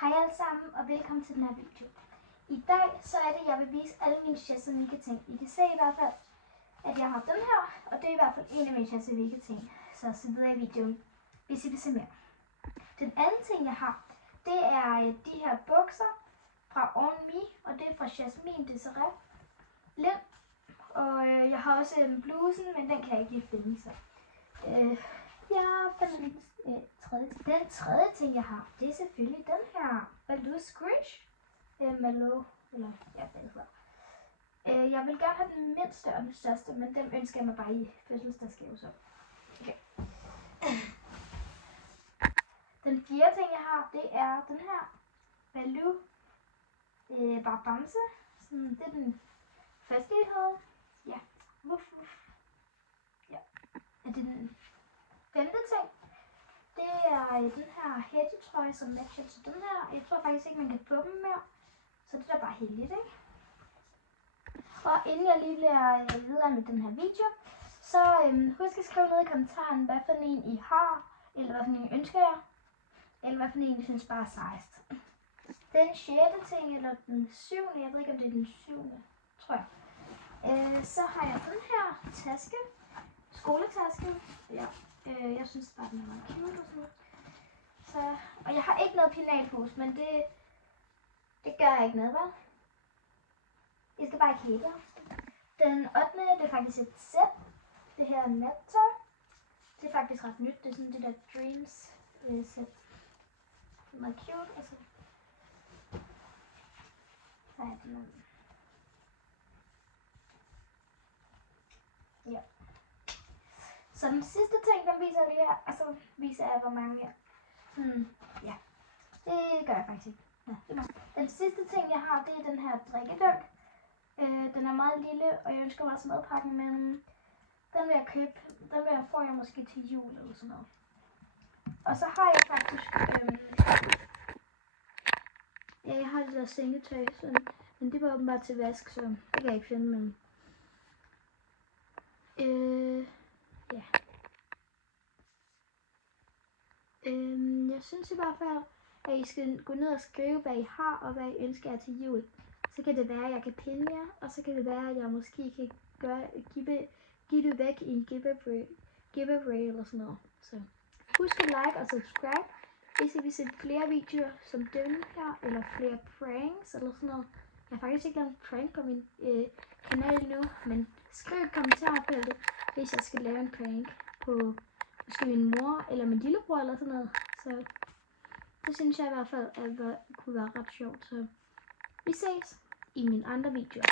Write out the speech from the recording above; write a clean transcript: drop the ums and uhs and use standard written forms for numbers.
Hej alle sammen og velkommen til den her video. I dag så er det, jeg vil vise alle mine Chessamika ting. I kan se i hvert fald, at jeg har den her, og det er i hvert fald en af mine Chessamika ting. Så videre i videoen, hvis I vil se mere. Den anden ting jeg har, det er de her bukser fra On Me, og det er fra Jasmine Desiree Lind. Og jeg har også blusen, men den kan jeg ikke lige finde, så jeg fandt den tredje ting jeg har, det er selvfølgelig den her Baloo Squish Malou, eller ja, hvad det hedder. Jeg vil gerne have den mindste og den største, men dem ønsker jeg mig bare i fødselsdagsgave, så okay. Den fjerde ting jeg har, det er den her Baloo bare bamse. Sådan, det er den første jeg havde. Ja, wuff, wuff. Ja, er det den femte ting? Det er den her hættetrøje, som matcher til den her. Jeg tror faktisk ikke, man kan få dem mere. Så det er da bare heldigt, ikke? Og inden jeg lige bliver videre med den her video, så husk at skrive ned i kommentaren, hvad for en I har, eller hvad for en I ønsker jer, eller hvad for en I synes bare er sejst. Den sjette ting, eller den syvende, jeg ved ikke om det er den syvende, tror jeg. Så har jeg den her taske, skoletaske. Ja. Jeg synes bare, den er meget cute og sådan noget. Så, og jeg har ikke noget pinathus, men det gør jeg ikke noget, vel? Jeg skal bare ikke hæbe. Den 8. det er faktisk et sæt. Det her nattøj. Det er faktisk ret nyt. Det er sådan det der Dreams sæt. Det er meget cute. Og så har jeg den anden. Ja. Så den sidste ting, den viser jeg lige her, og så viser jeg, hvor mange jeg... ja, det gør jeg faktisk ikke. Ja, den sidste ting, jeg har, det er den her drikkedunk. Den er meget lille, og jeg ønsker mig også madpakken, men den vil jeg købe. Den får jeg måske til jul eller sådan noget. Og så har jeg faktisk... ja, jeg har det der sengetøj, men det var åbenbart til vask, så det kan jeg ikke finde, men... ja. Jeg synes i hvert fald, at I skal gå ned og skrive, hvad I har og hvad I ønsker jer til jul. Så kan det være, at jeg kan pinde jer, og så kan det være, at jeg måske kan give det væk i en giveaway eller sådan noget. Så husk at like og subscribe, hvis I vil se flere videoer som denne her, eller flere pranks eller sådan noget. Jeg har faktisk ikke lavet en prank på min kanal nu, men skriv i kommentarfeltet, hvis jeg skal lave en prank på måske min mor eller min lillebror eller sådan noget. Så det synes jeg i hvert fald at kunne være ret sjovt. Så vi ses i mine andre videoer.